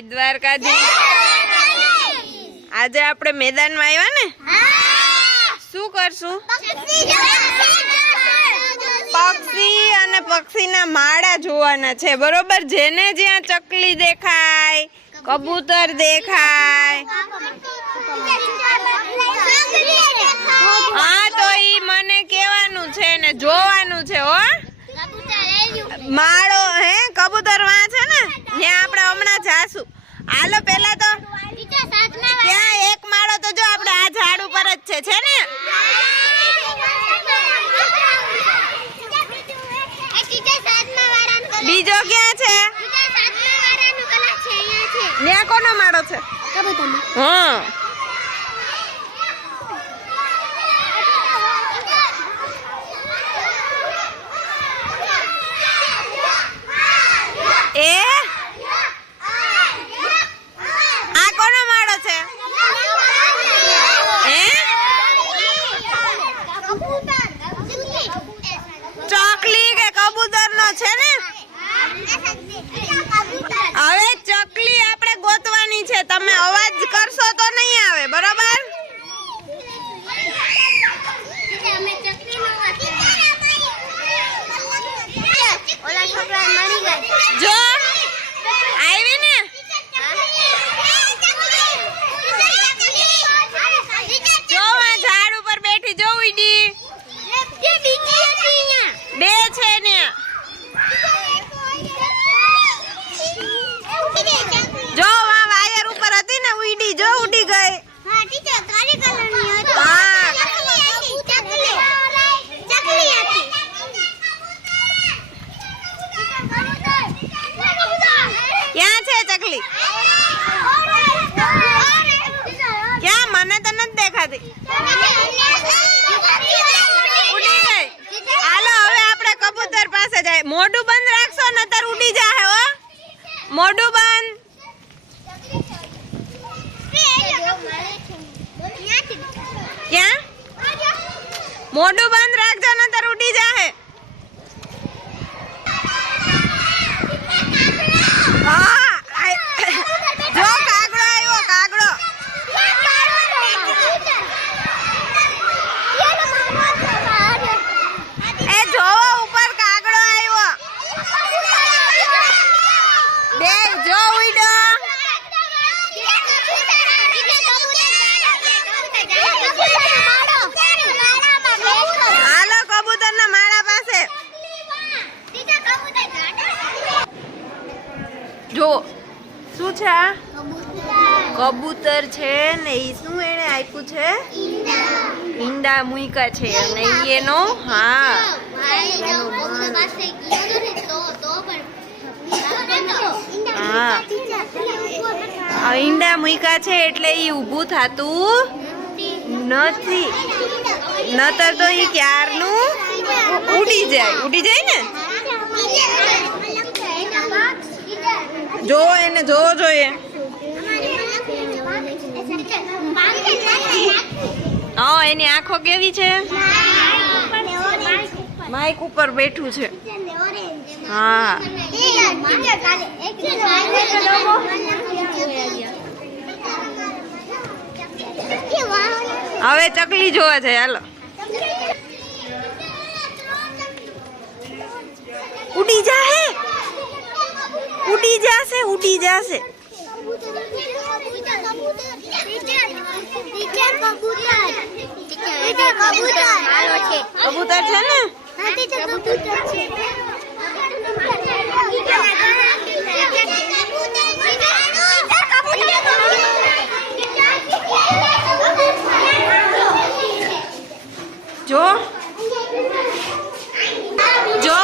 જય દ્વારકાધીશ। આજે આપણે મેદાનમાં આવ્યા ને, શું કરશું? પક્ષી અને પક્ષીના માળા જોવાના છે, બરોબર? જેને જ્યાં ચકલી દેખાય, કબૂતર દેખાય, હા તો ઈ મને કહેવાનું છે ને જોવાનું છે હો। માળો હે કબૂતર માં છે ને, ત્યાં આપણે હમણાં જાશું। હાલો પેલા તો ત્યાં એક માળો તો જો આપણે આ ઝાડ ઉપર જ છે ને? બીજો ક્યાં છે? ત્યાં કોનો માળો છે? હા એ આ કોનો માળો છે? ચકલી કે કબૂતર નો છે ને? હવે ચકલી આપણે ગોતવાની છે, તમે અવાજ કરશો તો નહીં આવે, બરોબર? જો આવી ને, જો આ ઝાડ ઉપર બેઠી, જો ઉડી બે છે ને, જો આ વાયર ઉપર હતી ને, ઉડી જો ઉડી ગઈ। ક્યાં છે ચકલી? ક્યાં? મને તો નથી દેખાતી, ઉડી ગઈ। હાલો હવે આપણે કબૂતર પાસે જાય। મોઢું બંધ રાખશો નતર ઉડી જાહે હો, મોઢું બંધ। ક્યાં? મોઢું બંધ રાખજો નતર ઉડી જાહે। જો કાગડો આવ્યો, કાગડો। એ જોવો ઉપર કાગડો આવ્યો, બે જો ઉડો। હાલો કબૂતરના માળા પાસે જો શું છે? આ કબૂતર છે ને, ઈ શું એને આપ્યું છે? ઈંડા મૂક્યા છે અને ઈ એનો હા ઈંડા મૂક્યા છે એટલે ઈ ઊભું થાતું નથી, નતર તો ઈ ક્યારનું ઉડી જાય ને। જો એને જોવો જોઈએ, હા એની આંખો કેવી છે? માઇક ઉપર બેઠું છે, હા। હવે ચકલી જોવા છે, હાલો। ઉડી જાહે, ઉડી જાશે, ઉડી જાશે। કબૂતર છે ને? જો જો